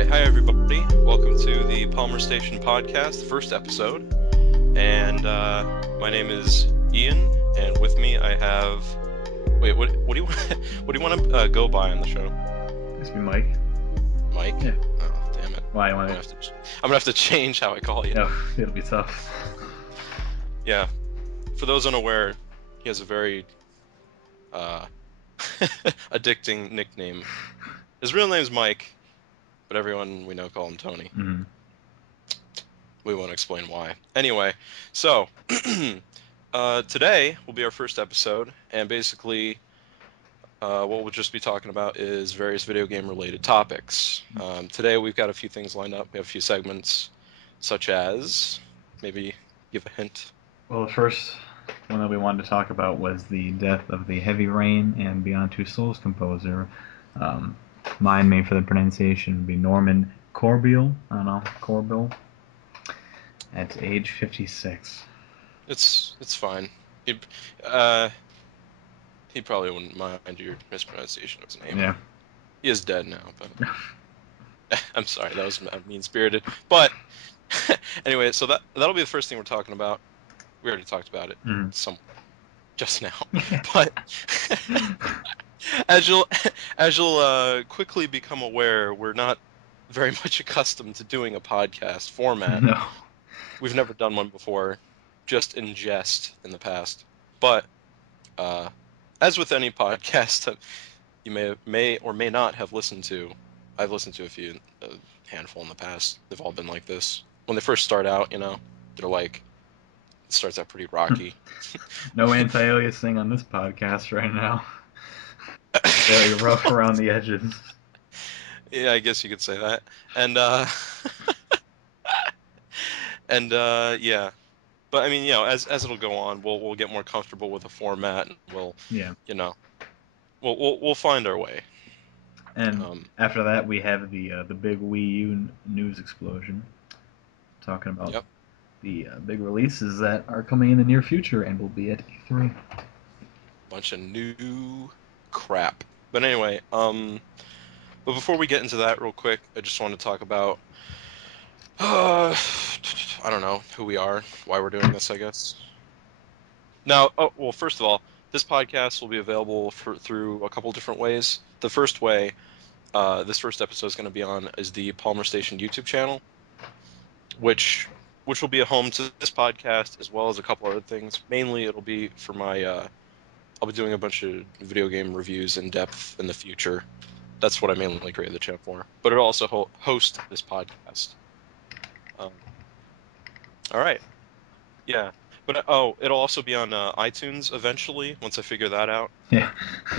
Alright, hi everybody. Welcome to the Palmerstation Podcast, first episode. And my name is Ian, and with me I have... Wait, what do you what do you want to go by on the show? It's me, Mike. Mike? Yeah. Oh, damn it. Why? I'm gonna have to change how I call you. No, it'll be tough. Yeah. For those unaware, he has a very addicting nickname. His real name is Mike, but everyone we know call him Tony. Mm-hmm. We won't explain why. Anyway, so today will be our first episode, and basically what we'll just be talking about is various video game related topics. Today we've got a few things lined up. We have a few segments, such as, maybe give a hint. Well, the first one that we wanted to talk about was the death of the Heavy Rain and Beyond Two Souls composer. Mine, made for the pronunciation, would be Norman Corbeil. I don't know, Corbeil. At age 56. It's fine. He probably wouldn't mind your mispronunciation of his name. Yeah. He is dead now, but I'm sorry, that was mean-spirited. But anyway, so that'll be the first thing we're talking about. We already talked about it just now, but as you'll quickly become aware, we're not very much accustomed to doing a podcast format. No. We've never done one before, just in jest in the past. But as with any podcast that you may or may not have listened to, I've listened to a handful in the past. They've all been like this. When they first start out, they're like, it starts out pretty rocky. No anti-aliasing on this podcast right now. Very rough around the edges. Yeah, I guess you could say that. And yeah. But I mean, as it'll go on, we'll get more comfortable with the format, and we'll find our way. And after that, we have the big Wii U news explosion, talking about the big releases that are coming in the near future and will be at E3. Bunch of new crap. But anyway, but before we get into that real quick, I just want to talk about I don't know who we are, why we're doing this, I guess. Now, first of all, this podcast will be available through a couple different ways. The first way this first episode is going to be on is the Palmerstation YouTube channel, which will be a home to this podcast as well as a couple other things. Mainly, it'll be for my I'll be doing a bunch of video game reviews in depth in the future. That's what I mainly created the channel for. But it'll also host this podcast. All right. Yeah. But it'll also be on iTunes eventually once I figure that out. Yeah.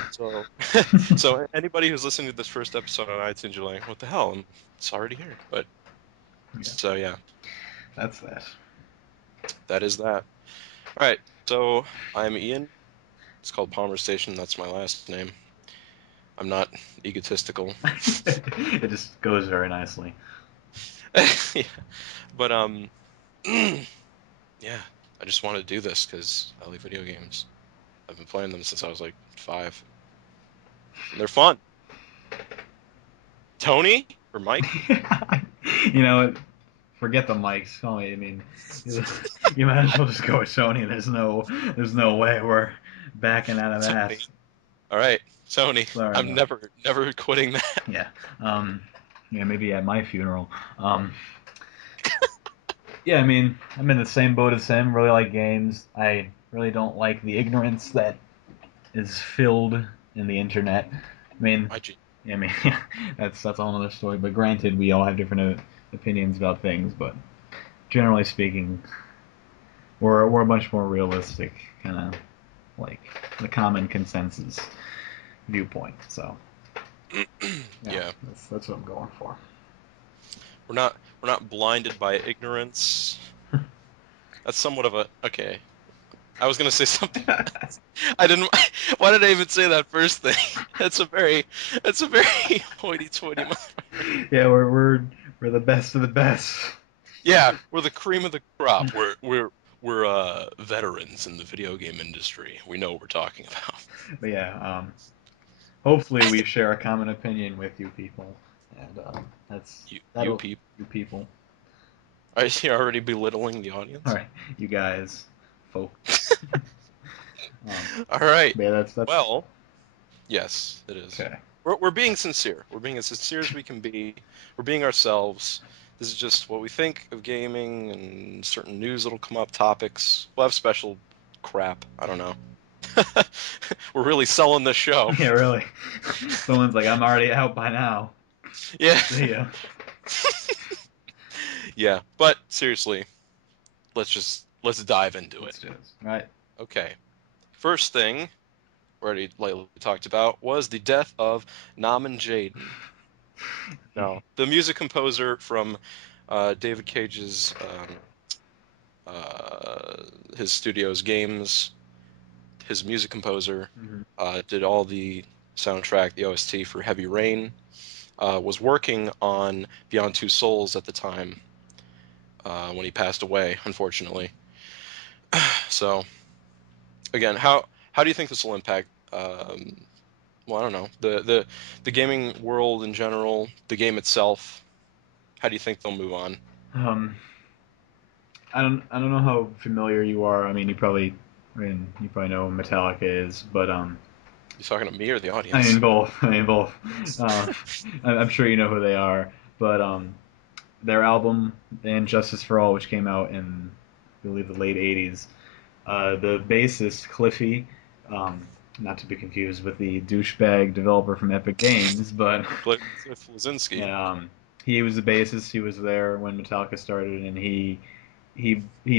So anybody who's listening to this first episode on iTunes, you're like, what the hell? I'm sorry to hear. But so yeah. That's that. That is that. All right. So I'm Ian. It's called Palmerstation. That's my last name. I'm not egotistical. It just goes very nicely. Yeah. But yeah, I just wanted to do this because I like video games. I've been playing them since I was like 5. And they're fun. Tony or Mike? Forget the mics. I mean, you might as well just go with Tony. There's no way we're backing out of that. Tony. All right, Tony. Sorry, I'm never quitting that. Yeah. Maybe at my funeral. Yeah, I mean, I'm in the same boat as him. Really like games. I really don't like the ignorance that is filled in the internet. I mean, that's a whole other story. But granted, we all have different opinions about things. But generally speaking, we're a much more realistic, kind of like the common consensus viewpoint. So yeah, that's what I'm going for. We're not blinded by ignorance. That's somewhat of a okay. I was gonna say something. I didn't. Why did I even say that first thing? That's a very hoity-toity motherfucker. Yeah, we're the best of the best. Yeah, we're the cream of the crop. We're veterans in the video game industry. We know what we're talking about. But yeah, hopefully we share a common opinion with you people. and you people. You people. Are you already belittling the audience? All right, you guys, folks. All right. Yeah, that's well. Yes, it is. Okay. We're being sincere. We're being as sincere as we can be. We're being ourselves. This is just what we think of gaming and certain news that'll come up, topics. We'll have special crap. I don't know. We're really selling this show. Yeah, really. Someone's like, I'm already out by now. Yeah. See ya. Yeah, but seriously, let's dive into Let's it. do this. Right. Okay. First thing we already lightly talked about was the death of Naman Jaden. No, the music composer from David Cage's his studio's games. His music composer did all the soundtrack, the OST for Heavy Rain. Was working on Beyond Two Souls at the time when he passed away, unfortunately. So, again, how do you think this will impact? Well, I don't know, the gaming world in general, the game itself. How do you think they'll move on? I don't know how familiar you are. I mean, you probably know who Metallica is, but You talking to me or the I audience? mean both. I mean both. I'm sure you know who they are, but their album "And Justice for All," which came out in I believe the late '80s, the bassist Cliffy, not to be confused with the douchebag developer from Epic Games, but Cliff Bleszinski. he was the bassist. He was there when Metallica started, and he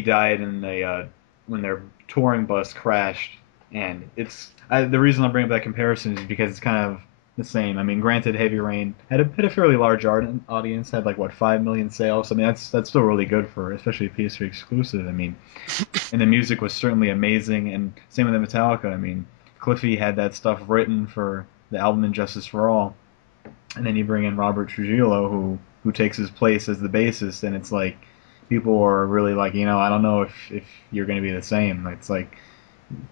died in a when their touring bus crashed. And the reason I bring up that comparison is because it's kind of the same. I mean, granted, Heavy Rain had a fairly large audience, had like what 5 million sales. I mean, that's still really good for especially a PS3 exclusive. I mean, and the music was certainly amazing. And same with the Metallica. I mean, Cliffy had that stuff written for the album "Injustice for All," and then you bring in Robert Trujillo, who takes his place as the bassist, and it's like people are really like, I don't know if you're going to be the same. It's like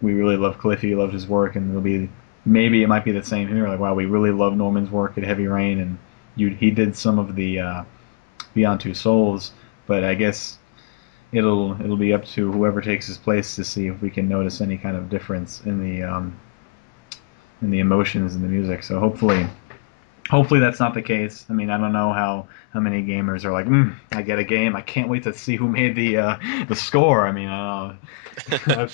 we really love Cliffy, loved his work, and maybe it might be the same here. Like, wow, we really love Norman's work at Heavy Rain, and he did some of the Beyond Two Souls, but I guess it'll be up to whoever takes his place to see if we can notice any kind of difference in the emotions in the music. So hopefully that's not the case. I mean, I don't know how many gamers are like, I get a game, I can't wait to see who made the score. I mean, I don't know.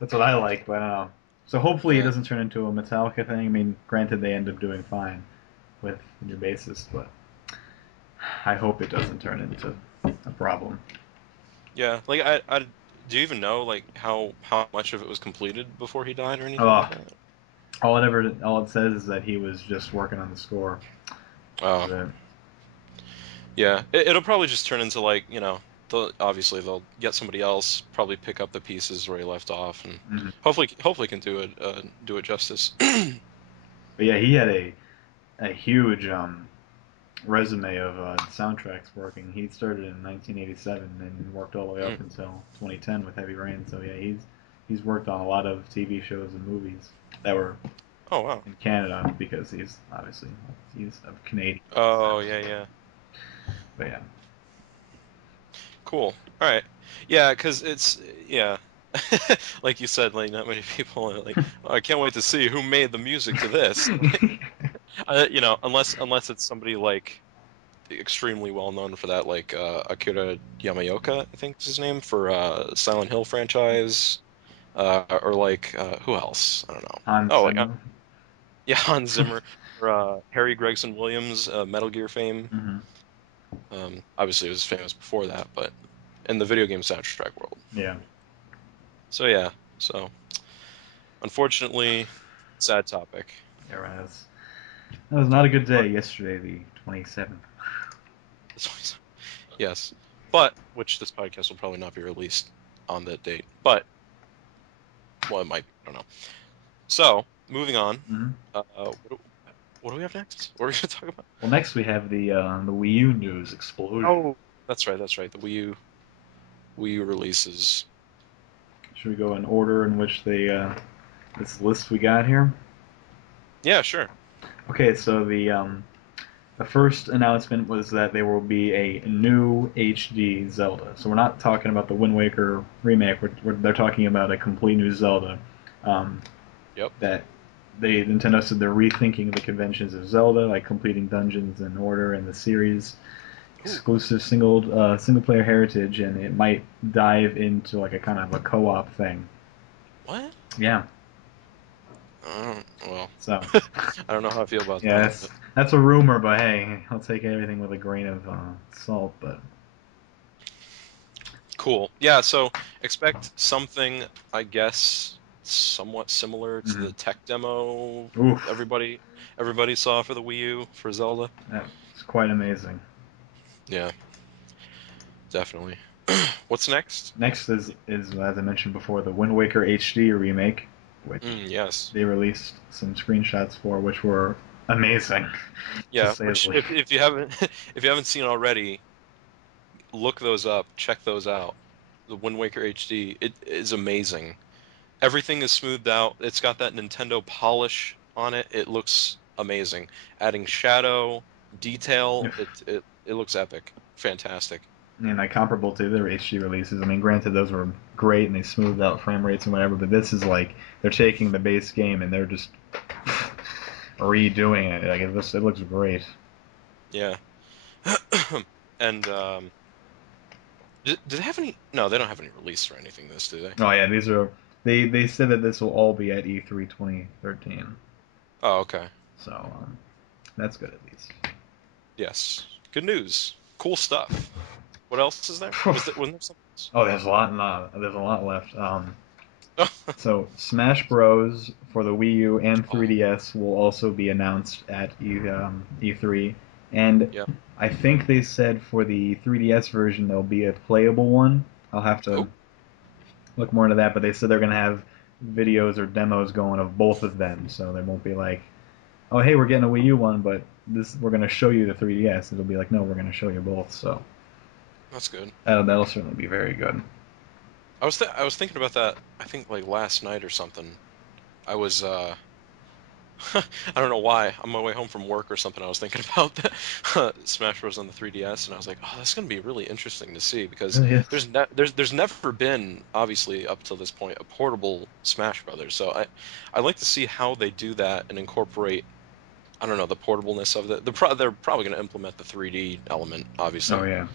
That's what I like, but I don't know. So hopefully it doesn't turn into a Metallica thing. I mean, granted they end up doing fine with the new bassist, but I hope it doesn't turn into a problem. Yeah, like I do you even know like how much of it was completed before he died or anything like Oh, that? all it says is that he was just working on the score. Oh, yeah. It'll probably just turn into like, obviously they'll get somebody else, probably pick up the pieces where he left off, and Mm-hmm. hopefully can do it justice. But yeah, he had a huge resume of soundtracks working. He started in 1987 and worked all the way up until 2010 with Heavy Rain. So yeah, he's worked on a lot of TV shows and movies that were Oh wow. in Canada because he's of Canadian. Oh yeah, yeah. But yeah. Cool. All right. Yeah, 'cause yeah. Like you said, like not many people are like, "Oh, I can't wait to see who made the music to this." Unless it's somebody like extremely well known for that, like Akira Yamaoka, I think is his name, for Silent Hill franchise, or like who else? I don't know. Hans Oh, Zimmer. yeah, Hans Zimmer, or Harry Gregson Williams, Metal Gear fame. Mm-hmm. Obviously, it was famous before that, but in the video game soundtrack world. Yeah. So yeah, so unfortunately, sad topic. Yeah, right. That was not a good day yesterday, the 27th. Yes, but which this podcast will probably not be released on that date, but well, it might be. I don't know. So moving on. Mm-hmm. What do we have next? What are we going to talk about? Well, next we have the Wii U news explosion. Oh, that's right. That's right. The Wii U releases. Should we go in order in which this list we got here? Yeah, sure. Okay, so the the first announcement was that there will be a new HD Zelda. So we're not talking about the Wind Waker remake. They're talking about a complete new Zelda. Yep. That Nintendo said they're rethinking the conventions of Zelda, like completing dungeons in order in the series, exclusive single player heritage, and it might dive into like a kind of a co-op thing. What? Yeah. Well, So I don't know how I feel about yeah, that. that's a rumor, but hey, I'll take everything with a grain of salt. But Cool. Yeah, so expect something, I guess, somewhat similar to the tech demo oof, everybody saw for the Wii U for Zelda. that's quite amazing. Yeah, definitely. What's next? Next is as I mentioned before, the Wind Waker HD remake, which Yes. they released some screenshots for, which were amazing, to Yeah, say the which least. if you haven't if you haven't seen already, look those up, check those out. The Wind Waker HD, it is amazing. Everything is smoothed out. It's got that Nintendo polish on it. It looks amazing. Adding shadow, detail, it looks epic. Fantastic. And like comparable to their HD releases. I mean, granted, those were great and they smoothed out frame rates and whatever, but this is like they're taking the base game and they're just redoing it. Like it looks great. Yeah. And did they have any? No, they don't have any release or anything. This do they? Oh yeah, these are they said that this will all be at E3 2013. Oh, okay. So that's good at least. Yes. Good news. Cool stuff. What else is there? Wasn't there something else? Oh, there's a lot left. Oh, So Smash Bros. For the Wii U and oh, 3DS will also be announced at E3, and yeah. I think they said for the 3DS version there'll be a playable one. I'll have to Oh, look more into that, but they said they're gonna have videos or demos going of both of them, so they won't be like, oh hey, we're getting a Wii U one, but this we're gonna show you the 3DS. It'll be like, no, we're gonna show you both. So that's good. that'll certainly be very good. I was thinking about that. I think like last night or something. I was I don't know why. On my way home from work or something, I was thinking about Smash Bros on the 3DS, and I was like, "Oh, that's gonna be really interesting to see because Yes. there's never been, obviously up till this point, a portable Smash Brothers. So I like to see how they do that and incorporate, I don't know, the portableness of it. They're probably gonna implement the 3D element, Oh obviously, yeah.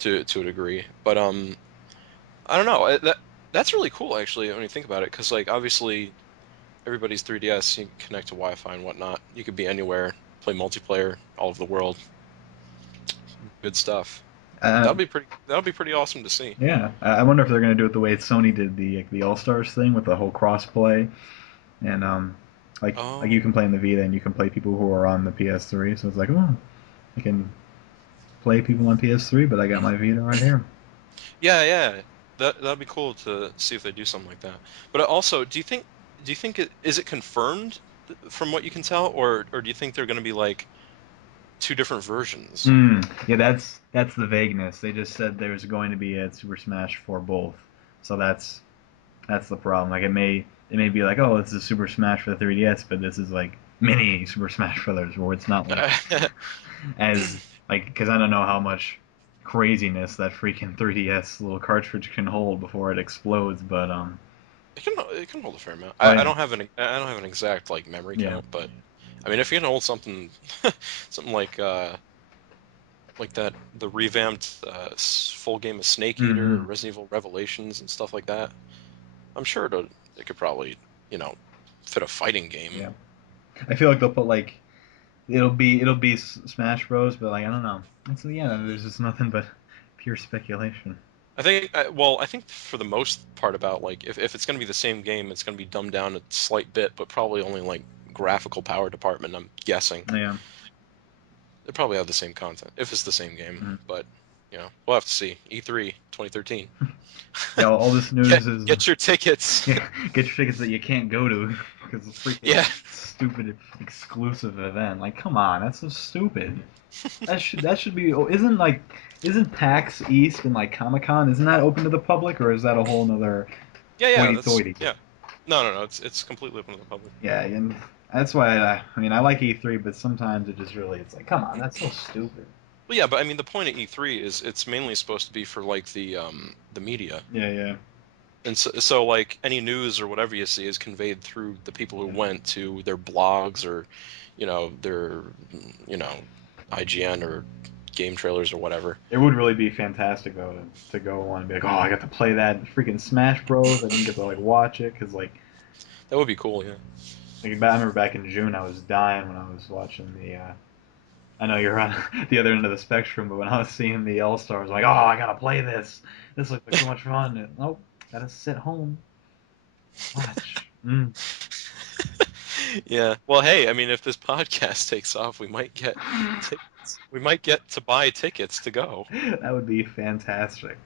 to a degree. But I don't know. That's really cool actually when you think about it, because like obviously everybody's 3DS, you can connect to Wi-Fi and whatnot. You could be anywhere, play multiplayer all over the world. Good stuff. Uh, That'll be pretty awesome to see. Yeah, I wonder if they're gonna do it the way Sony did the All Stars thing with the whole cross-play, and like you Oh, can play on the Vita and you can play people who are on the PS3. So it's like, oh, I can play people on PS3, but I got my Vita right here. yeah, yeah. That'd be cool to see if they do something like that. But also, do you think is it confirmed from what you can tell, or do you think they're going to be like two different versions? Yeah, that's the vagueness. They just said there's going to be a Super Smash for both, so that's the problem. Like it may be like, oh, this is Super Smash for the 3DS, but this is like mini Super Smash Brothers, where it's not like as like because I don't know how much craziness that freaking 3DS little cartridge can hold before it explodes. But It can hold a fair amount. oh I yeah, don't have I don't have an exact like memory yeah. count, but I mean if you can hold something something like that the revamped full game of Snake Eater or Hmm. Resident Evil Revelations and stuff like that, I'm sure it could probably, you know, fit a fighting game. Yeah, I feel like they'll put like it'll be Smash Bros, but like I don't know. It's yeah, there's just nothing but pure speculation. I think for the most part about like if it's going to be the same game, it's going to be dumbed down a slight bit, but probably only like graphical power department, I'm guessing. Yeah. They probably have the same content if it's the same game, Mhm. but you know, we'll have to see. E3 2013. Yeah, all this news is Get your tickets. yeah, get your tickets that you can't go to because it's a freaking Yeah. stupid exclusive event. Like, come on, that's so stupid. That should be. Oh, isn't PAX East and like Comic Con? Isn't that open to the public or is that a whole nother Yeah, hoity-toity? yeah. No. It's completely open to the public. Yeah, and that's why I like E3, but sometimes it's like, come on, that's so stupid. Well, yeah, but I mean, the point of E3 is it's mainly supposed to be for like the media. Yeah. And so like any news or whatever you see is conveyed through the people who Yeah. went to their blogs or, their, you know, IGN or game trailers or whatever. It would really be fantastic though to go on and be like, oh, I got to play that freaking Smash Bros. I didn't get to like watch it because That would be cool, yeah. I remember back in June I was dying when I was watching the. I know you're on the other end of the spectrum, but when I was seeing the All Stars, like, oh, I gotta play this. This looks like so much fun. And, nope, gotta sit home, watch. Yeah. Well, hey, I mean, if this podcast takes off, we might get to buy tickets to go. That would be fantastic.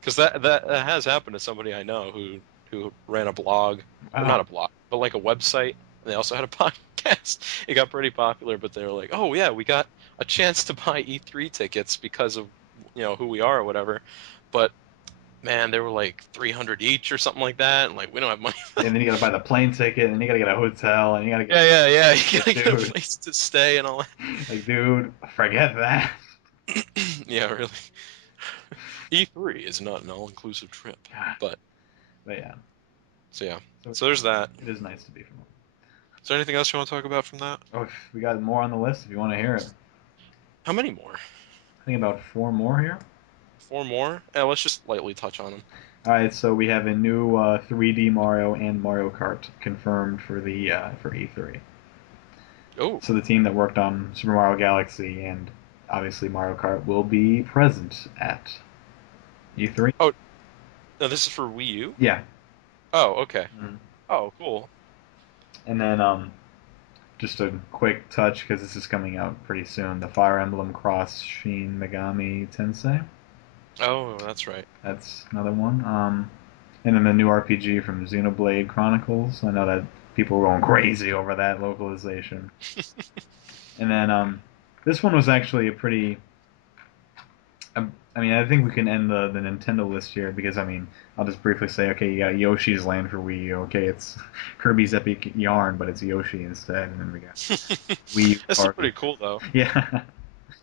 Because that has happened to somebody I know who ran a blog, or not Wow. a blog, but like a website. And they also had a podcast. It got pretty popular, but they were like, "Oh yeah, we got a chance to buy E3 tickets because of who we are or whatever." But man, they were like 300 each or something like that, and like we don't have money. And then you gotta buy the plane ticket, and then you gotta get a hotel, and you gotta get. Yeah. You gotta get a Dude, place to stay and all that. like, dude, forget that. Yeah, really. E3 is not an all-inclusive trip, God. but yeah. so yeah. So So there's that. it is nice to be from home. Is there anything else you want to talk about from that? Oh, we got more on the list if you want to hear it. How many more? I think about 4 more here. 4 more? Yeah, let's just lightly touch on them. All right, so we have a new 3D Mario and Mario Kart confirmed for the for E3. Oh, So the team that worked on Super Mario Galaxy and obviously Mario Kart will be present at E3. oh, no, this is for Wii U? Yeah. Oh, okay. Mhm. Oh, cool. And then just a quick touch because this is coming out pretty soon. The Fire Emblem Cross Shin Megami Tensei. Oh, that's right. That's another one. And then the new RPG from Xenoblade Chronicles. I know that people were going crazy over that localization. And then this one was actually a pretty. I think we can end the Nintendo list here because I'll just briefly say, okay, you got Yoshi's Land for Wii U. Okay, it's Kirby's Epic Yarn, but it's Yoshi instead, and then we got Wii U. That's still pretty cool though. Yeah.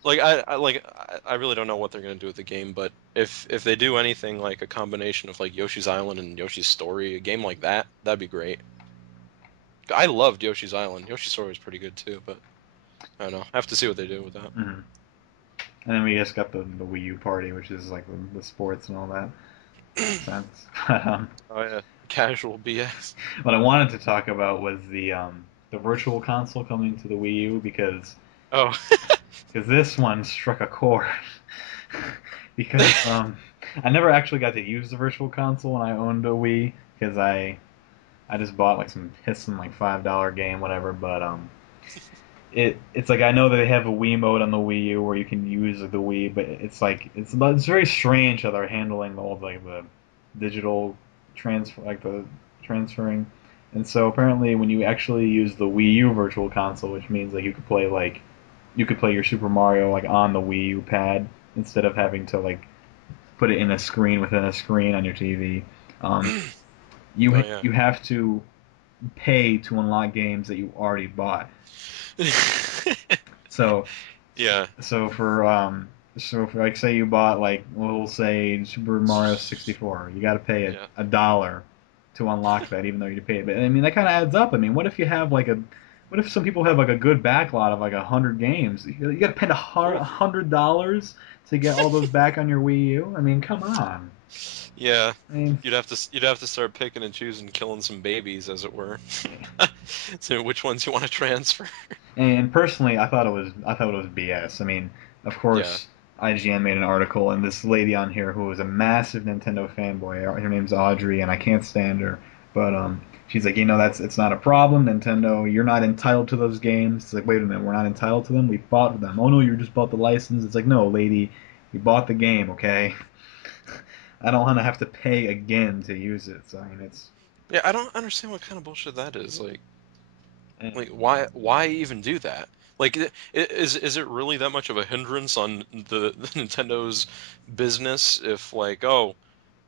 Like I really don't know what they're gonna do with the game, but if they do anything like a combination of like Yoshi's Island and Yoshi's Story, a game like that, that'd be great. I loved Yoshi's Island. Yoshi's Story was pretty good too, but I don't know. I have to see what they do with that. Mm-hmm. And then we just got the Wii U Party, which is like the sports and all that. Sense. Oh yeah, casual BS. What I wanted to talk about was the virtual console coming to the Wii U because Oh. this one struck a chord. Because I never actually got to use the virtual console when I owned a Wii because I just bought like some like $5 game whatever, but it's like I know that they have a Wii mode on the Wii U where you can use the Wii, but it's like it's very strange how they're handling all like the digital transfer, like the transferring. And so apparently, when you actually use the Wii U Virtual Console, which means like you could play your Super Mario like on the Wii U pad instead of having to like put it in a screen within a screen on your TV. You have to pay to unlock games that you already bought. So Yeah. So for like say you bought like we'll say Super Mario 64, you got to pay a dollar to unlock that, even though you paid. But that kind of adds up. What if you have what if some people have like a good backlot of like 100 games? You got to pay $100 to get all those back on your Wii U. Come on. Yeah, you'd have to start picking and choosing, killing some babies, as it were. So which ones you want to transfer? And personally, I thought it was BS. Of course, IGN made an article, and this lady on here who was a massive Nintendo fanboy, her name's Audrey, and I can't stand her, but she's like, it's not a problem, Nintendo. You're not entitled to those games. It's like, wait a minute, we're not entitled to them. We bought them. Oh no, you just bought the license. It's like, no, lady, you bought the game, okay? I don't want to have to pay again to use it. So it's. Yeah, I don't understand what kind of bullshit that is. Like why even do that? Like, is it really that much of a hindrance on the Nintendo's business if like, oh,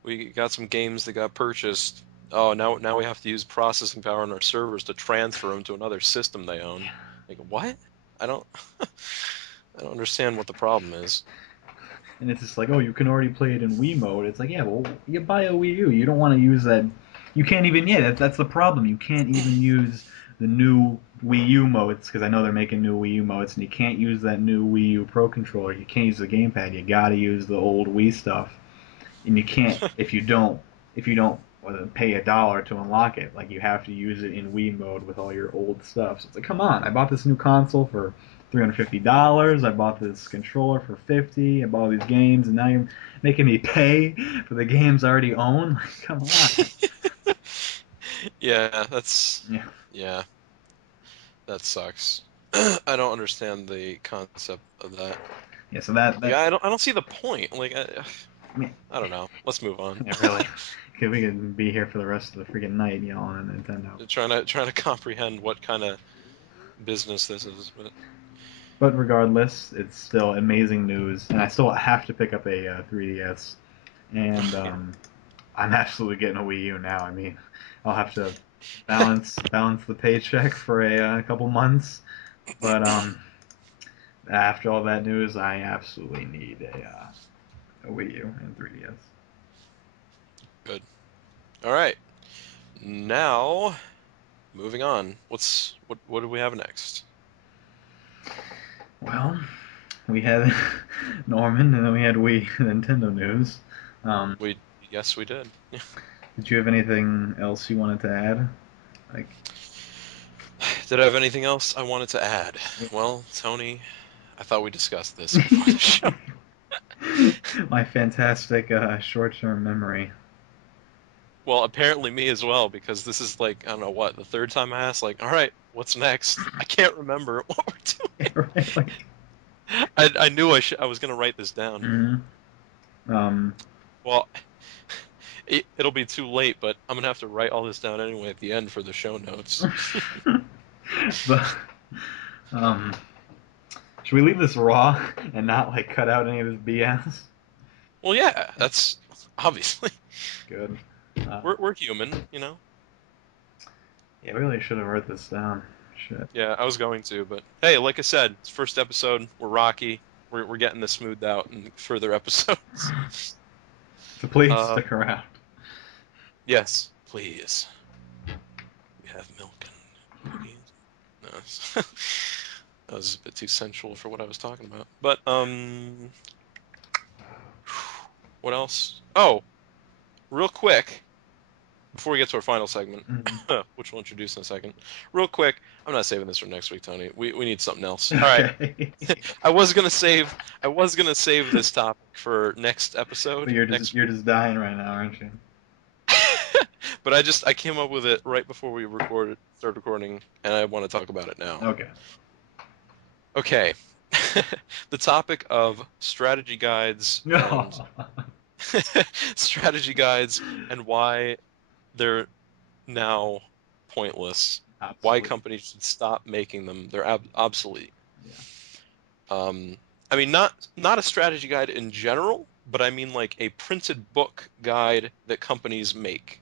we got some games that got purchased, oh, now we have to use processing power on our servers to transfer them to another system they own. Like, what? I don't I don't understand what the problem is. And it's just like, oh, you can already play it in Wii mode. It's like, yeah, well, you buy a Wii U. You don't want to use that. You can't even, yeah, that's the problem. You can't even use the new Wii U modes, because I know they're making new Wii U modes, and you can't use that new Wii U Pro controller. You can't use the gamepad. You gotta use the old Wii stuff. And you can't, if you don't pay $1 to unlock it. Like, you have to use it in Wii mode with all your old stuff. So it's like, come on, I bought this new console for $350. I bought this controller for $50. I bought all these games, and now you're making me pay for the games I already own. Like, come on. Yeah, that's Yeah. yeah, that sucks. I don't understand the concept of that. Yeah. So that Like, that I don't see the point. Like, I mean, I don't know. Let's move on. yeah, really. We could be here for the rest of the freaking night yelling at Nintendo. Trying to comprehend what kind of business this is, but But regardless, it's still amazing news, and I still have to pick up a 3DS. And I'm absolutely getting a Wii U now. I mean, I'll have to balance the paycheck for a couple months, but after all that news, I absolutely need a Wii U and 3DS. good. All right. Now, moving on. What do we have next? Well, we had Norman, and then we had Wii Nintendo news. Um, Yes, we did. did you have anything else you wanted to add? Like, Did I have anything else I wanted to add? Well, Tony, I thought we discussed this before the show. my fantastic short-term memory. Well, apparently me as well, because this is like, I don't know what, the third time I asked, like, all right, what's next? I can't remember what we're doing. Right, like, I knew I was gonna write this down. um, Well, it'll be too late, but I'm gonna have to write all this down anyway at the end for the show notes. but um, should we leave this raw and not like cut out any of this BS? Well, yeah, that's obviously Good. we're human, you know. Yeah, we really should have wrote this down. Shit. Yeah, I was going to, but hey, like I said, it's first episode. We're rocky. We're getting this smoothed out in further episodes. So please Uh, stick around. yes, please. We have milk and cookies. No, that was a bit too sensual for what I was talking about. But what else? Oh, real quick, before we get to our final segment, which we'll introduce in a second. Real quick, I'm not saving this for next week, Tony. We need something else. All right. Okay. I was gonna save this topic for next episode. But you're just dying right now, aren't you? But I came up with it right before we started recording, and I want to talk about it now. Okay. Okay. The topic of strategy guides and strategy guides and why they're now pointless. Obsolete. Why companies should stop making them. They're obsolete. Yeah. I mean, not a strategy guide in general, but I mean like a printed book guide that companies make.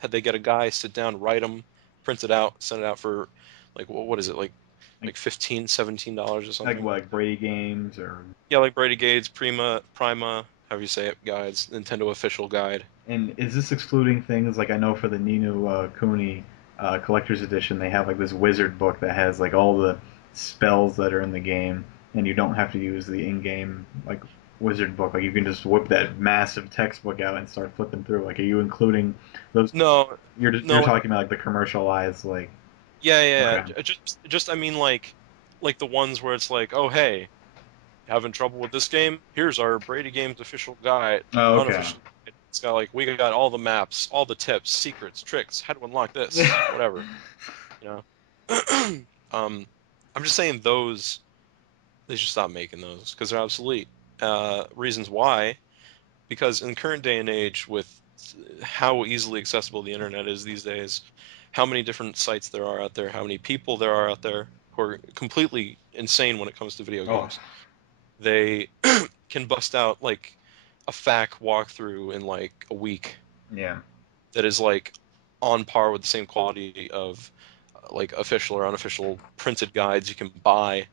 Had they get a guy sit down, write them, print it out, send it out for like what is it like $15, $17 or something? Like what, like Brady Games or? Yeah, like Brady Gates, Prima, however you say it, guides, Nintendo official guide. And is this excluding things like I know for the Nino Kuni collector's edition, they have like this wizard book that has like all the spells that are in the game, and you don't have to use the in-game like wizard book. Like you can just whip that massive textbook out and start flipping through. Like, are you including those? No, You're no. talking about like the commercialized like. Yeah. Okay. Just I mean like the ones where it's like, oh hey, having trouble with this game? Here's our Brady Games official guide, Oh, okay. unofficial. It's got like we got all the maps, all the tips, secrets, tricks, how to unlock this, whatever. You know. I'm just saying those they should stop making those because they're obsolete. Reasons why? Because in the current day and age, with how easily accessible the internet is these days, how many different sites there are out there, how many people there are out there who are completely insane when it comes to video games. They can bust out like a FAQ walkthrough in like a week. Yeah. That is like on par with the same quality of like official or unofficial printed guides you can buy,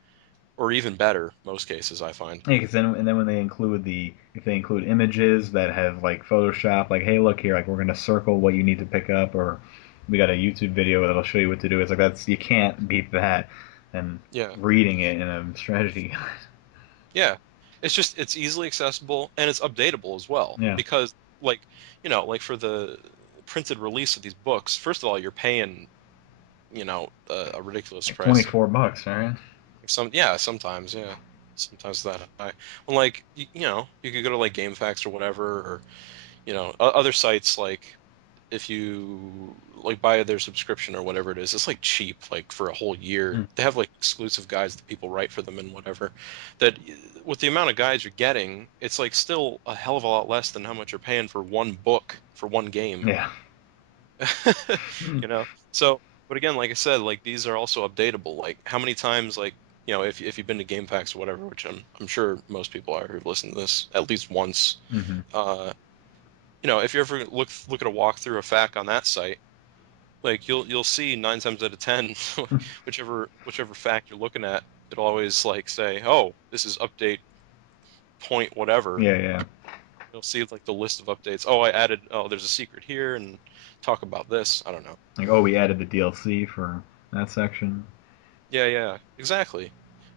or even better, most cases I find. Yeah, because then when they include if they include images that have like Photoshop, like hey look here, like we're gonna circle what you need to pick up, or we got a YouTube video that'll show you what to do. It's like you can't beat that, and Yeah. reading it in a strategy guide. Yeah. It's easily accessible and it's updatable as well. Yeah. Because like, like for the printed release of these books, first of all, you're paying, a ridiculous Like price. $24, right? Sometimes, yeah. Sometimes that high. Well, like, you could go to like GameFAQs or whatever, or, other sites like if you like buy their subscription or whatever it is, it's like cheap, like for a whole year. Mm. They have like exclusive guides that people write for them and whatever. That with the amount of guides you're getting, it's like still a hell of a lot less than how much you're paying for one book for one game. Yeah. So, but again, like I said, like these are also updatable. Like how many times, like if you've been to GameFAQs or whatever, which I'm sure most people are who've listened to this at least once. Mm-hmm. If you ever look at a walkthrough of FAQ on that site, like you'll see 9 times out of 10, whichever fact you're looking at, it'll always like say, oh, this is update point whatever. Yeah, yeah. You'll see like the list of updates. Oh, there's a secret here, and talk about this. I don't know. Like, oh, we added the DLC for that section. Yeah, exactly.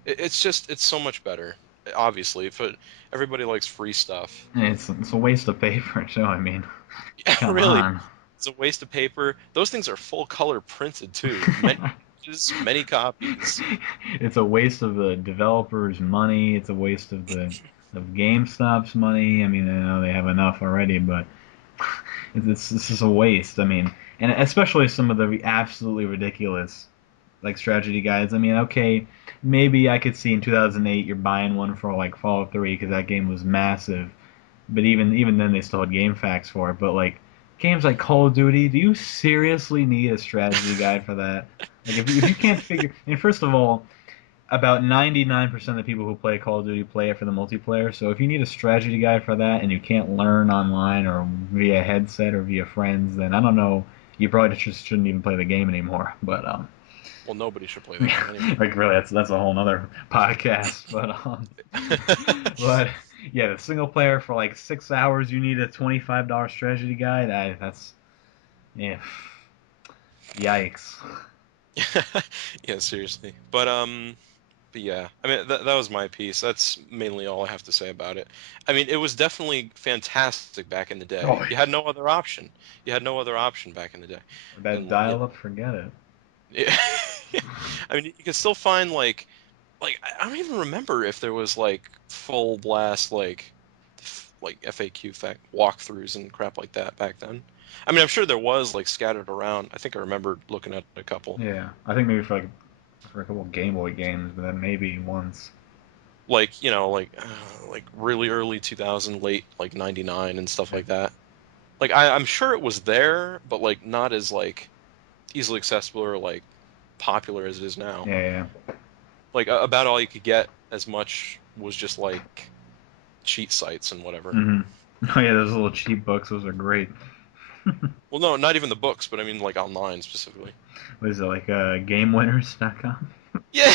It's so much better. Obviously, if everybody likes free stuff. And it's a waste of paper too. I mean, Yeah, come really, on. it's a waste of paper. Those things are full color printed too. Many pages, many copies. It's a waste of the developers' money. It's a waste of GameStop's money. I mean, I know they have enough already, but it's just a waste. I mean, and especially some of the absolutely ridiculous like strategy guides. I mean, okay, maybe I could see in 2008 you're buying one for like Fallout 3 because that game was massive, but even then they still had game facts for it. But like games like Call of Duty, do you seriously need a strategy guide for that? Like if you can't figure, and first of all, about 99% of the people who play Call of Duty play it for the multiplayer. So if you need a strategy guide for that and you can't learn online or via headset or via friends, then I don't know. You probably just shouldn't even play the game anymore. But Well, nobody should play the game anyway. like really, that's a whole nother podcast. But yeah, the single player for like 6 hours, you need a $25 strategy guide. That's yeah, yikes. Yeah, seriously. But yeah, I mean that was my piece. That's mainly all I have to say about it. I mean, it was definitely fantastic back in the day. Oh, You had no other option. You had no other option back in the day. that And dial-up, forget it. yeah, I mean, you can still find like I don't even remember if there was like full blast like FAQ fact walkthroughs and crap like that back then. I mean, I'm sure there was like scattered around. I think I remember looking at a couple. Yeah, I think maybe for a couple Game Boy games, but then maybe once. Like like really early 2000, late like 99 and stuff Yeah, like that. Like I'm sure it was there, but like not as like easily accessible or like popular as it is now. yeah. Like about all you could get as much was just like cheat sites and whatever. Mm-hmm. Oh yeah, those little cheap books, those are great. Well, no, not even the books, but I mean like online specifically. What is it like GameWinners.com? Yeah,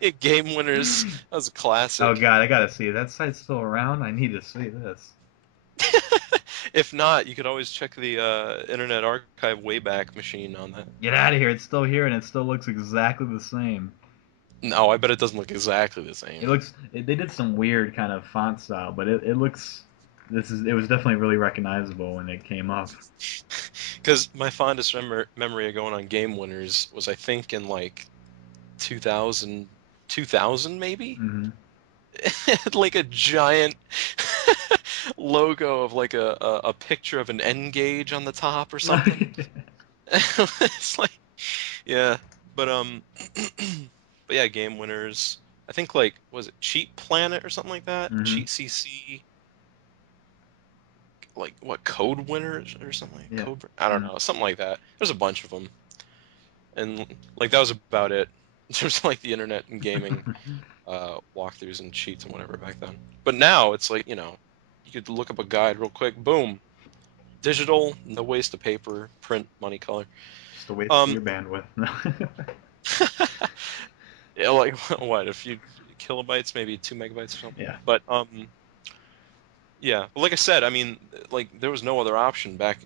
yeah. Game Winners. That was a Oh classic. god, I gotta see it. That site's still around. I need to see this. If not, you could always check the Internet Archive Wayback Machine on that. Get out of here! It's still here and it still looks exactly the same. No, I bet it doesn't look exactly the same. They did some weird kind of font style, but it looks. It was definitely really recognizable when it came up. Because my fondest memory of going on Game Winners was, I think, in like 2000, 2000 maybe? Mm-hmm. It had like a giant logo of like a picture of an N gauge on the top or something. It's like, yeah, but but yeah, Game Winners. I think like was it Cheat Planet or something like that? Mm-hmm. Cheat CC, like what Code Winners or something like Yeah. Code. I don't know, something like that. There's a bunch of them, and like that was about it in terms of like the internet and gaming walkthroughs and cheats and whatever back then. But now it's like you could look up a guide real quick, boom, digital, no waste of paper, print, money, color. Just a waste of your bandwidth. Yeah, like what? A few kilobytes, maybe 2 megabytes or something. Yeah. But yeah. But like I said, I mean, like there was no other option back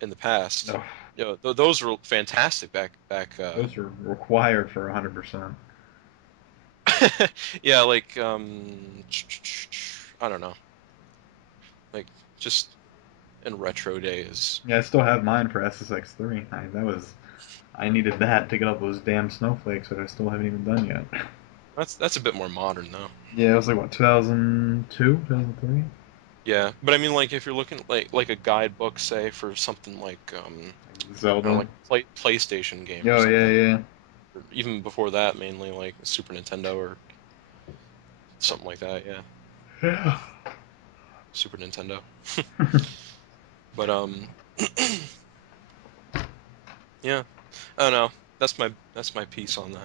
in the past. No. You know, those were fantastic back. Those are required for 100%. Yeah, like I don't know, like just in retro days. Yeah, I still have mine for SSX3. I needed that to get up those damn snowflakes that I still haven't even done yet. That's a bit more modern though. Yeah, it was like what, 2002, 2003? Yeah, but I mean, like if you're looking like a guidebook, say for something like I don't know, Zelda. like PlayStation game or Oh yeah, something, yeah. or even before that, mainly like Super Nintendo or something like that. Yeah, Yeah. Super Nintendo. But yeah, I don't know. That's my piece on that.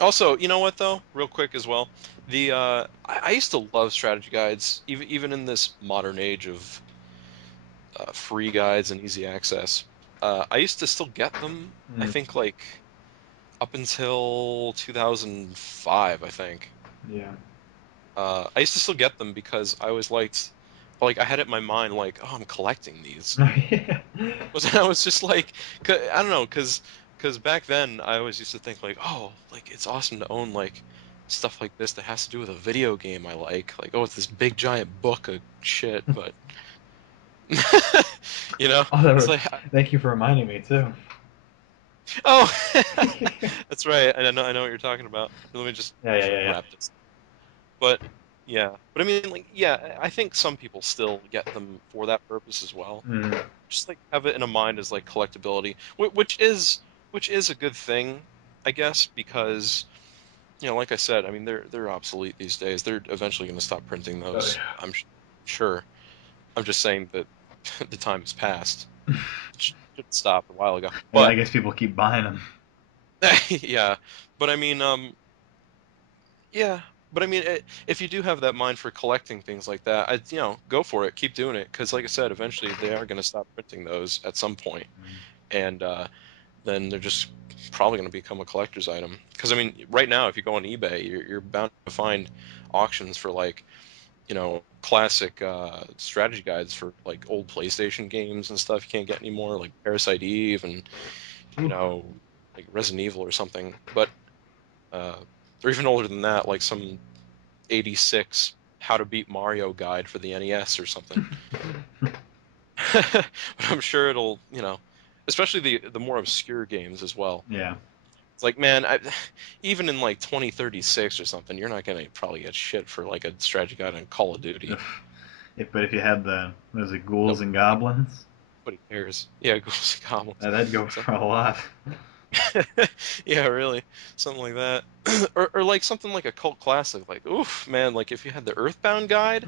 Also, you know what though, real quick as well, the I used to love strategy guides, even in this modern age of free guides and easy access. I used to still get them. I Mm, think like up until 2005, I think. yeah. I used to still get them because I was like I had it in my mind like, oh, I'm collecting these. Yeah. Was I was just like, I don't know, because back then I always used to think like, oh, like it's awesome to own like stuff like this that has to do with a video game I like oh, it's this big giant book of shit, but you know, Oh, it's like, thank you for reminding me too. oh, Yeah, that's right. I know what you're talking about. Let me just yeah, yeah, yeah. wrap this. But yeah, but I mean, like, yeah, I think some people still get them for that purpose as well. Mm, Just like have it in a mind as like collectability, which is a good thing, I guess, because like I said, I mean they're obsolete these days. They're eventually going to stop printing oh those. yeah. Sure. I'm just saying that the time has passed. It should stop a while ago. I But guess people keep buying them. yeah, but I mean yeah, but I mean if you do have that mind for collecting things like that, go for it, keep doing it, because like I said, eventually they are going to stop printing those at some point, and then they're just probably going to become a collector's item. Because I mean, right now, if you go on eBay, you're bound to find auctions for like, classic strategy guides for like old PlayStation games and stuff you can't get anymore, like Parasite Eve and you Oof. know, like Resident Evil or something. But uh, or even older than that, like some '86 How to Beat Mario guide for the NES or something. But I'm sure it'll, especially the more obscure games as well. Yeah. It's like, man, even in like 2036 or something, you're not gonna probably get shit for like a strategy guide on Call of Duty. But if you had was it ghouls Nobody, and goblins? nobody cares. Yeah, Ghouls and Goblins. That'd go So, for a lot. yeah, really, something like that, or like something like a cult classic. Like, oof, man, like if you had the Earthbound guide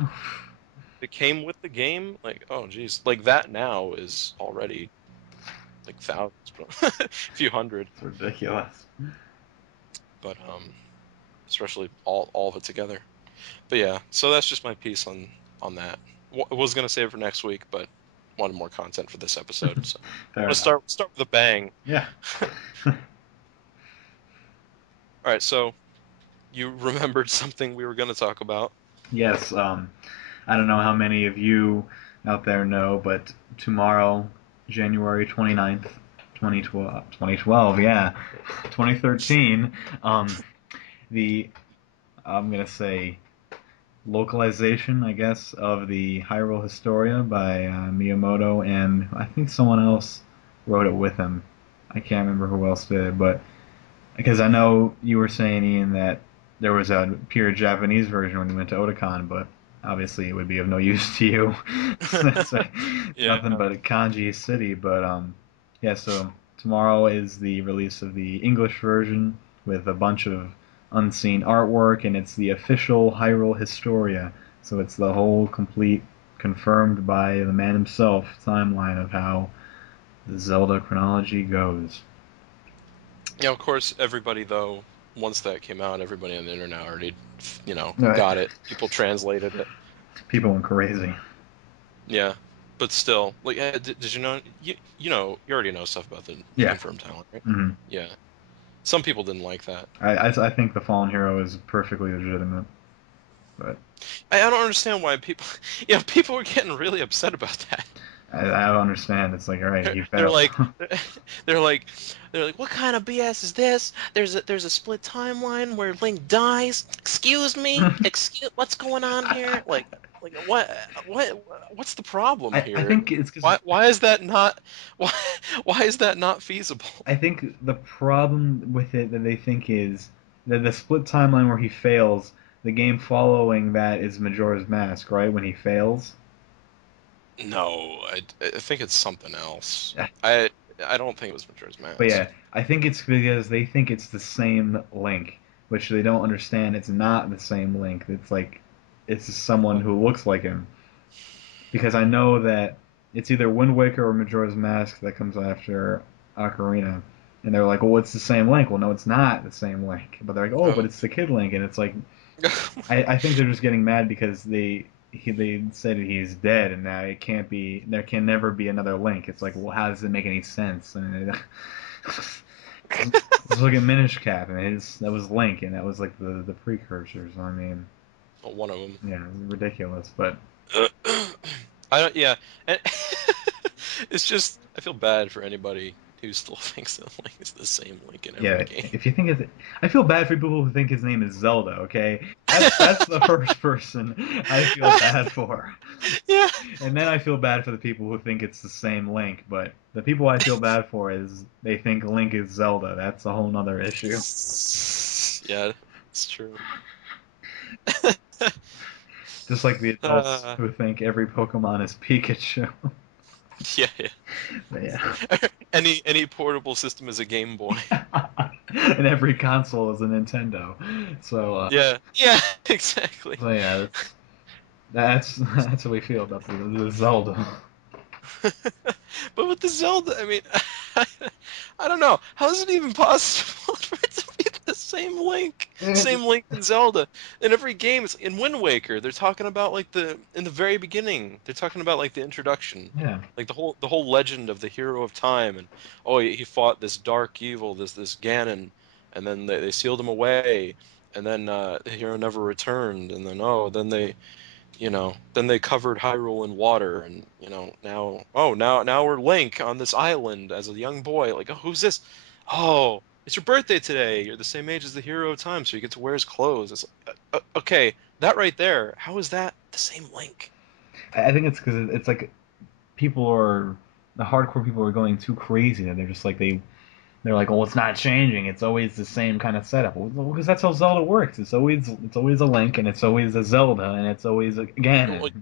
that came with the game, like, oh geez, like that now is already like thousands, a few hundred, It's ridiculous. but especially all of it together. But yeah, so that's just my piece on that. I was gonna save it for next week, but wanted more content for this episode, so Fair let's enough. start with a bang. Yeah. All right, so you remembered something we were gonna talk about. Yes. I don't know how many of you out there know, but tomorrow, January 29th, 2012, yeah, 2013, the, I'm going to say, localization, I guess, of the Hyrule Historia by Miyamoto, and I think someone else wrote it with him. I can't remember who else did, but because I know you were saying, Ian, that there was a pure Japanese version when you went to Otakon, but obviously it would be of no use to you. It's Yeah, nothing but a kanji city. But yeah. So tomorrow is the release of the English version with a bunch of unseen artwork, and it's the official Hyrule Historia. So it's the whole complete, confirmed by the man himself, timeline of how the Zelda chronology goes. yeah. Of course, everybody though, once that came out, everybody on the internet already, Right. got it. People translated it. People went crazy. Yeah, but still, like, did you know? You already know stuff about the Yeah. confirmed timeline, right? Mm-hmm. Yeah. Some people didn't like that. I think the fallen hero is perfectly legitimate, but I don't understand why people, people were getting really upset about that. I don't understand. It's like, all right, he They're failed. like, they're like, what kind of BS is this? There's a split timeline where Link dies. Excuse me, what's going on here? Like what's the problem I here? think it's because Why is that not, why why is that not feasible? I think the problem with it that they think is that the split timeline where he fails, the game following that is Majora's Mask, right? When he fails. No, I think it's something else. Yeah. I don't think it was Majora's But Mask. yeah, I think it's because they think it's the same Link, which they don't understand. It's not the same Link. It's like it's someone who looks like him. Because I know that it's either Wind Waker or Majora's Mask that comes after Ocarina. And they're like, well, it's the same Link. Well, no, it's not the same Link. But they're like, oh, but Oh. it's the Kid Link. And it's like, I think they're just getting mad because they said he's dead and now it can't be there can never be another Link. It's like, well, how does it make any sense? I mean, let's look at Minish Cap and that was Link and that was like the precursors. I mean, One of them. yeah, it's ridiculous. But I don't. Yeah, and it's just I feel bad for anybody who still thinks that Link is the same Link in every yeah, game. if you think it's, I feel bad for people who think his name is Zelda. Okay, that's the first person I feel bad for. Yeah. And then I feel bad for the people who think it's the same Link, but the people I feel bad for is they think Link is Zelda. That's a whole nother issue. Yeah, it's true. Just like the adults Uh, who think every Pokemon is Pikachu. yeah, yeah. But yeah. Any portable system is a Game Boy. And every console is a Nintendo. So, Yeah, yeah, exactly. so yeah, that's how we feel about the Zelda. But with the Zelda, I mean, I don't know. How is it even possible for it to be the same Link? Same Link in Zelda. In every game, it's in Wind Waker, they're talking about like in the very beginning, they're talking about like the introduction. Yeah. Like the whole legend of the hero of time and oh he fought this dark evil, this Ganon, and then they sealed him away, and then the hero never returned, and then then they covered Hyrule in water, and now we're Link on this island as a young boy. Like, oh, who's this? Oh, it's your birthday today. You're the same age as the hero of time, so you get to wear his clothes. It's like, okay, that right there. How is that the same Link? I think it's because it's like people are the hardcore people are going too crazy that they're just like they're like, oh, it's not changing. It's always the same kind of setup. Well, because that's how Zelda works. It's always a Link, and it's always a Zelda, and it's always a Ganon. Like,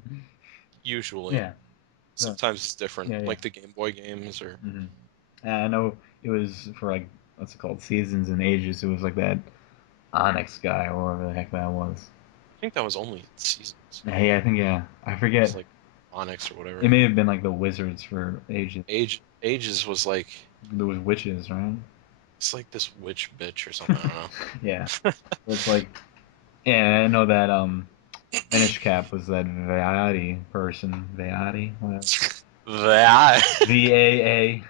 usually, Yeah. So, sometimes it's different, yeah, yeah. like the Game Boy games or. hmm And I know it was for like what's it called, Seasons and Ages. It was like that Onyx guy or whatever the heck that was. I think that was only seasons. Yeah, I think I It forget. was like Onyx or It whatever. may have been like the Wizards for Ages. Ages was like There was witches, right? it's like this witch bitch or something. I don't Yeah. know. It's like yeah, I know that Minish Cap was that Vayati person. Vayati? What? That VAA.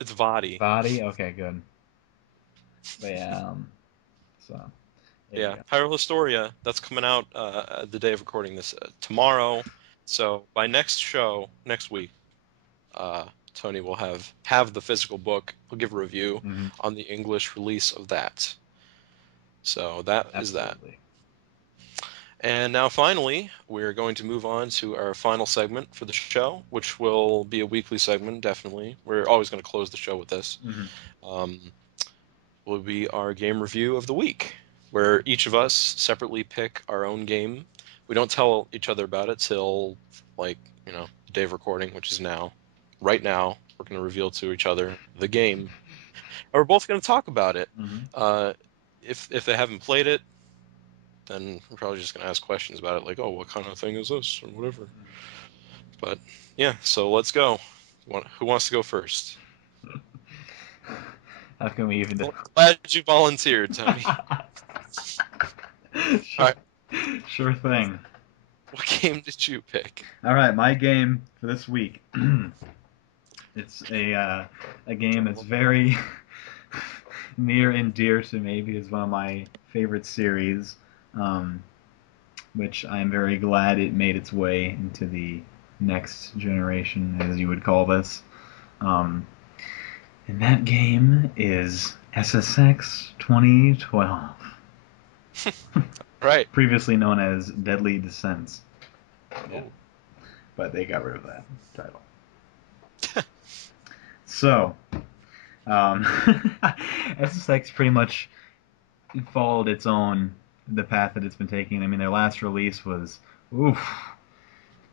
it's Vadi. Body? Okay, good. But yeah, so there you Yeah, go. Hyrule Historia. That's coming out the day of recording this tomorrow. So by next week, uh, Tony will have the physical book. He'll give a review hmm on the English release of that. So that is that. Absolutely. And now finally, we're going to move on to our final segment for the show, which will be a weekly segment, definitely. We're always going to close the show with this. hmm Um, will be our game review of the week, where each of us separately pick our own game. We don't tell each other about it till like, the day of recording, which is now. Right now, we're going to reveal to each other the game, and we're both going to talk about it. hmm Uh, if they haven't played it, then we're probably just going to ask questions about it, like, oh, what kind of thing is this, or whatever. But yeah, so let's go. Who wants to go first? How can we even do? Glad you volunteered, Tony. All Sure, right, sure thing. What game did you pick? All right, my game for this week. It's a game that's very near and dear to me because it's one of my favorite series, um, which I'm very glad it made its way into the next generation, as you would call this. Um, and that game is SSX 2012. Right. Previously known as Deadly Descents. Yeah. Oh. But they got rid of that title. So, SSX pretty much followed the path that it's been taking. I mean, their last release was, oof,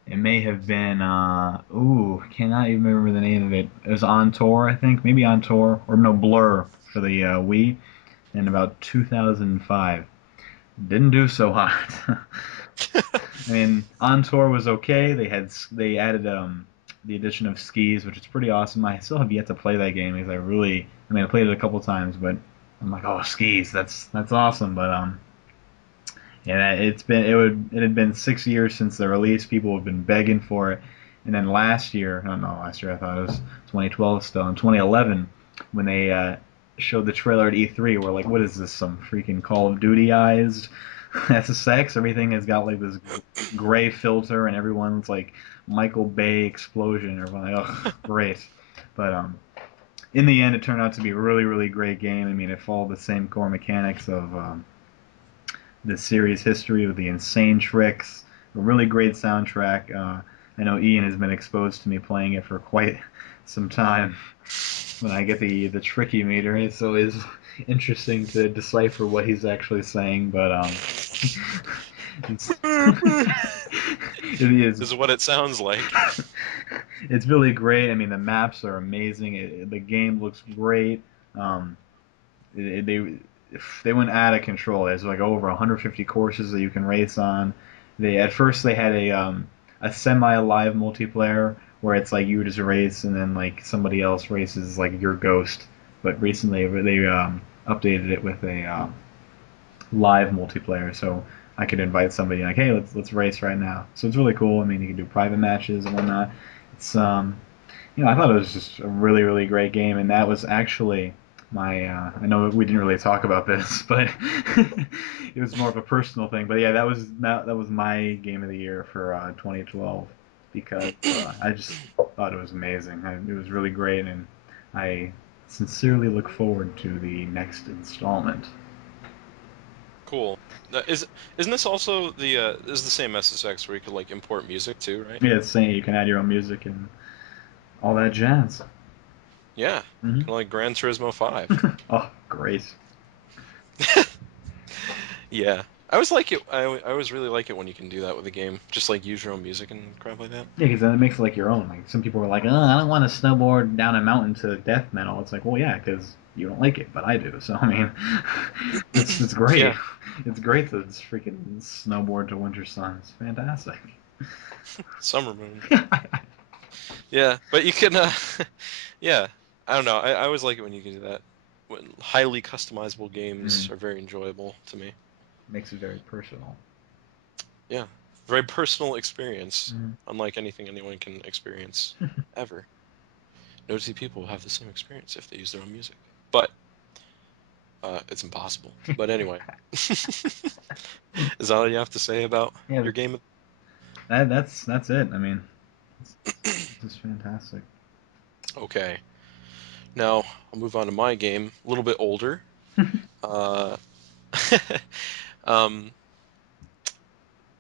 it may have been, cannot even remember the name of it. It was On Tour, I think, maybe On Tour, or no, Blur for the Wii, in about 2005. Didn't do so hot. I mean, On Tour was okay. They added the addition of skis, which is pretty awesome. I still have yet to play that game because I played it a couple times, but I'm like, oh, skis, that's awesome. But yeah, it had been 6 years since the release. People have been begging for it, and then last year, oh no, last year I thought it was 2012 still. In 2011, when they showed the trailer at E3, we're like, what is this? Some freaking Call of Duty-ized SSX? Everything has got like this gray filter, and everyone's like Michael Bay explosion. Everyone like, oh, great. But in the end, it turned out to be a really, really great game. I mean, it followed the same core mechanics of the series history with the insane tricks, a really great soundtrack. I know Ian has been exposed to me playing it for quite some time. When I get the tricky meter, it's always interesting to decipher what he's actually saying. But it's it is. This is what it sounds like. It's really great. I mean, the maps are amazing. The game looks great. They went out of control. There's like over 150 courses that you can race on. At first they had a semi-live multiplayer where it's like you just race and then like somebody else races like your ghost. But recently they updated it with a live multiplayer, so I could invite somebody like, hey, let's race right now. So it's really cool. I mean, you can do private matches and whatnot. It's I thought it was just a really, really great game, and that was actually my. I know we didn't really talk about this, but it was more of a personal thing. But yeah, that was my game of the year for 2012 because I just thought it was amazing. It was really great, and I sincerely look forward to the next installment. Cool. Isn't this also this is the same SSX where you could like import music too, right? Yeah, it's saying you can add your own music and all that jazz. Yeah. Hmm. Kind of like Gran Turismo 5. Oh, great. Yeah. I always like it. I always really like it when you can do that with a game. Just like use your own music and crap like that. Yeah, because then it makes it like your own. Like some people are like, oh, I don't want to snowboard down a mountain to death metal. It's like, well, yeah, because you don't like it, but I do. So I mean, it's great. Yeah. It's great to just freaking snowboard to Winter Sun. It's fantastic. Summer Moon. Yeah, but you can yeah. I don't know. I always like it when you can do that. When highly customizable games Mm, are very enjoyable to me. makes it very personal. Yeah. Very personal experience, Mm. unlike anything anyone can experience ever. No two people will have the same experience if they use their own music. But it's impossible. But anyway, is that all you have to say about Yeah, your game? that's it. I mean, it's just fantastic. Okay. Now I'll move on to my game. A little bit older. Uh, um,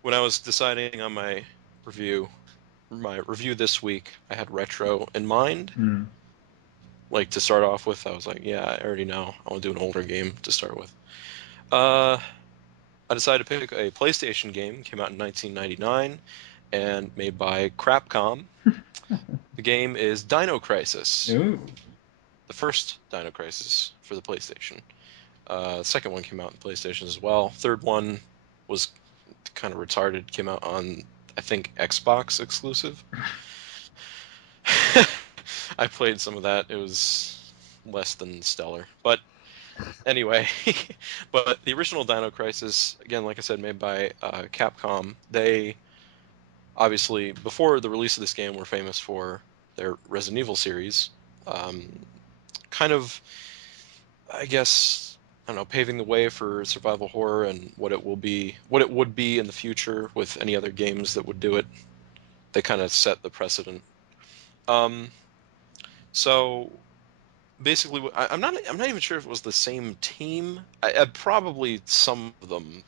when I was deciding on my review this week, I had retro in mind. Mm. Like to start off with, I was like, yeah, I already know. I want to do an older game to start with. Uh, I decided to pick a PlayStation game. Came out in 1999 and made by Crapcom. The game is Dino Crisis, Ooh. the first Dino Crisis for the PlayStation. The second one came out on PlayStation as well. Third one was kind of retarded. Came out on, I think, Xbox exclusive. I played some of that. It was less than stellar. But anyway, but the original Dino Crisis, again, like I said, made by Capcom, they obviously, before the release of this game, were famous for their Resident Evil series. Kind of, I guess, I don't know, paving the way for survival horror and what it would be in the future with any other games that would do it. They kind of set the precedent. Um, so basically, I'm not even sure if it was the same team. Probably some of them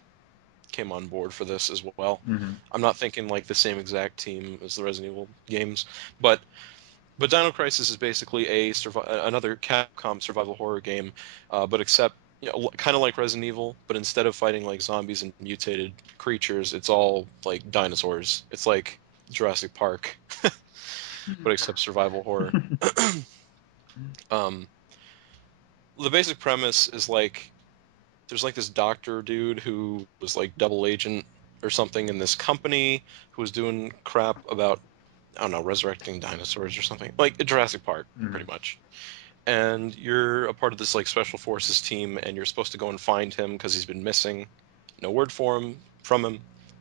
came on board for this as well. Mm-hmm. I'm not thinking like the same exact team as the Resident Evil games, but Dino Crisis is basically another Capcom survival horror game, but except kind of like Resident Evil, but instead of fighting like zombies and mutated creatures, it's all like dinosaurs. It's like Jurassic Park, but except survival horror. um, the basic premise is like there's like this doctor dude who was like double agent or something in this company who was doing crap about, I don't know, resurrecting dinosaurs or something like Jurassic Park, pretty much. And you're a part of this like special forces team, and you're supposed to go and find him because he's been missing. No word from him,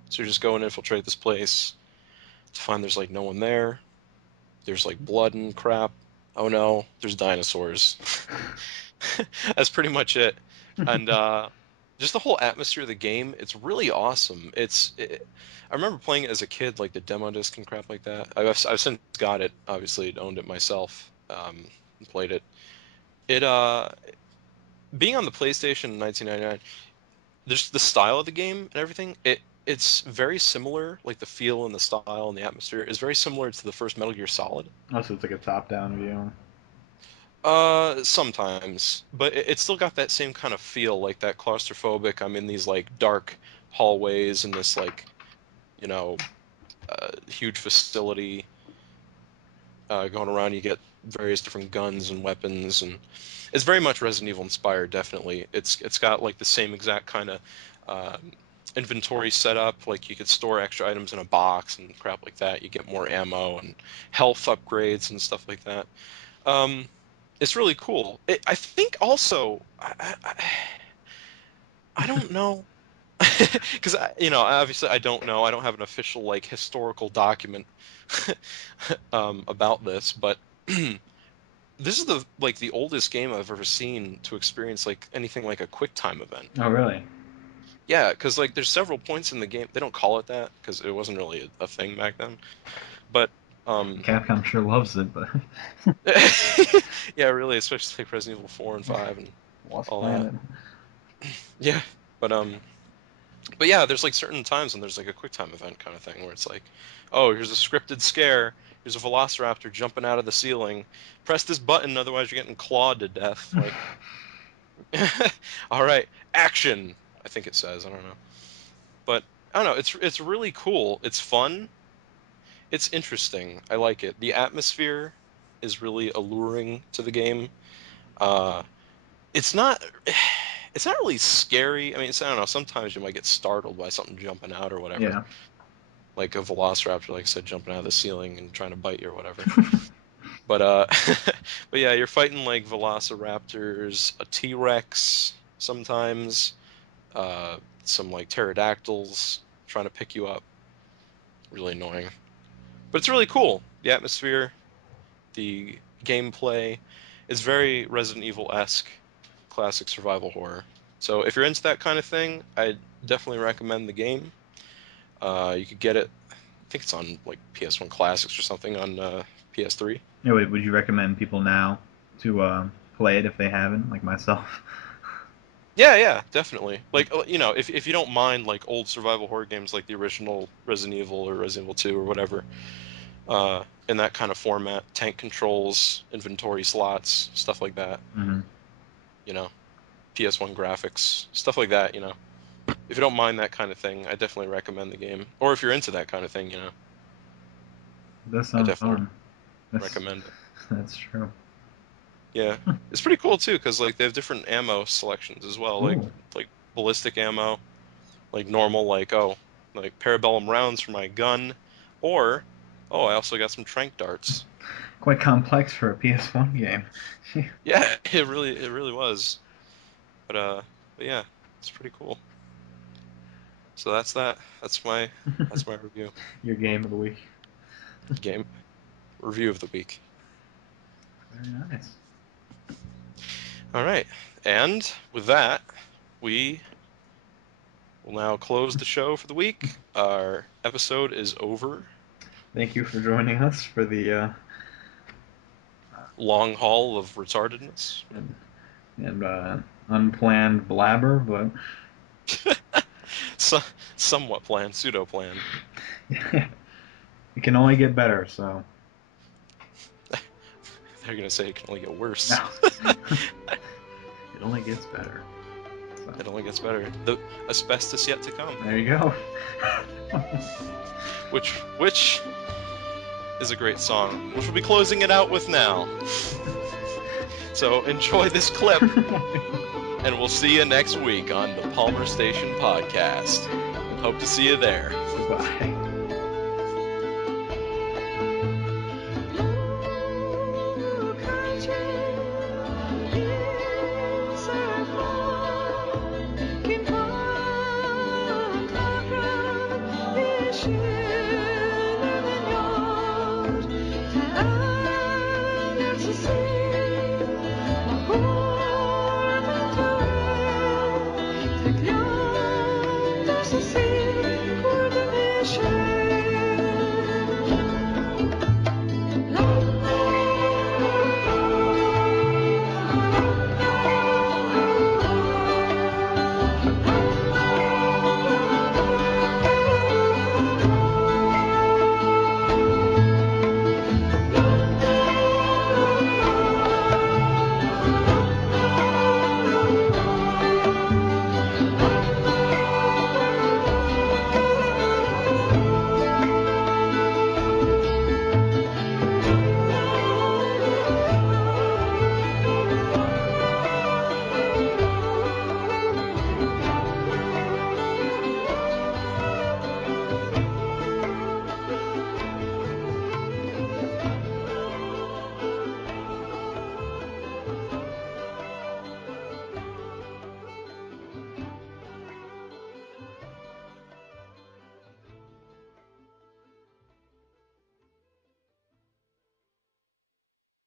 so you're just go and infiltrate this place to find there's like no one there. There's like blood and crap. Oh no, there's dinosaurs. That's pretty much it. And just the whole atmosphere of the game, it's really awesome. I remember playing it as a kid, like the demo disc and crap like that. I've since got it, obviously owned it myself, and played it. It being on the PlayStation in 1999, there's the style of the game and everything. It's very similar, like the feel and the style and the atmosphere is very similar to the first Metal Gear Solid. Oh, so it's like a top-down view. Sometimes, but it's still got that same kind of feel, like that claustrophobic. I'm in these like dark hallways in this like, you know, huge facility. Going around, you get various different guns and weapons, and it's very much Resident Evil inspired. Definitely, it's got like the same exact kind of uh, inventory setup. Like you could store extra items in a box and crap like that. You get more ammo and health upgrades and stuff like that. Um, it's really cool. I think also I don't know because obviously I don't know. I don't have an official like historical document about this, but this is the oldest game I've ever seen to experience like anything like a quick time event. Oh, really? Yeah, because like there's several points in the game. They don't call it that because it wasn't really a thing back then. But Capcom sure loves it, but yeah, really, especially like Resident Evil 4 and 5 and Lost all that. Planet. Yeah, but but yeah, there's like certain times when there's like a quick time event kind of thing where it's like, oh, here's a scripted scare. Here's a velociraptor jumping out of the ceiling. Press this button, otherwise you're getting clawed to death. Like, all right, action. I think it says. I don't know, but I don't know. It's really cool. It's fun. It's interesting. I like it. The atmosphere is really alluring to the game. Uh, it's not. It's not really scary. I mean, I don't know. Sometimes you might get startled by something jumping out or whatever, Yeah. like a velociraptor, like I said, jumping out of the ceiling and trying to bite you or whatever. But but yeah, you're fighting like velociraptors, a T-Rex sometimes, uh, some like pterodactyls trying to pick you up. Really annoying, but it's really cool. The atmosphere, the gameplay, is very Resident Evil-esque, classic survival horror. So if you're into that kind of thing, I definitely recommend the game. You could get it. I think it's on like PS1 Classics or something on PS3. Yeah, would you recommend people now to play it if they haven't, like myself? Yeah, yeah, definitely. Like, if you don't mind like old survival horror games like the original Resident Evil or Resident Evil 2 or whatever, in that kind of format, tank controls, inventory slots, stuff like that, Mm-hmm. you know, PS1 graphics, stuff like that, If you don't mind that kind of thing, I definitely recommend the game. Or if you're into that kind of thing, That I sounds definitely fun. That's recommend it. that's true. Yeah. It's pretty cool too, because like they have different ammo selections as well, like Ooh, like ballistic ammo, like normal, like like parabellum rounds for my gun, or I also got some trank darts. quite complex for a PS1 game. Yeah, it really was. But but yeah, it's pretty cool. So that's that. That's my review. Your game of the week. Game review of the week. Very nice. All right, and with that, we will now close the show for the week. Our episode is over. Thank you for joining us for the long haul of retardedness and unplanned blabber, but somewhat planned, pseudo planned. It can only get better. So they're gonna say it can only get worse. No. It only gets better. So. It only gets better. The asbestos yet to come. There you go. which is a great song, which we'll be closing it out with now. So enjoy this clip, and we'll see you next week on the Palmerstation Podcast. Hope to see you there. Goodbye. Sure.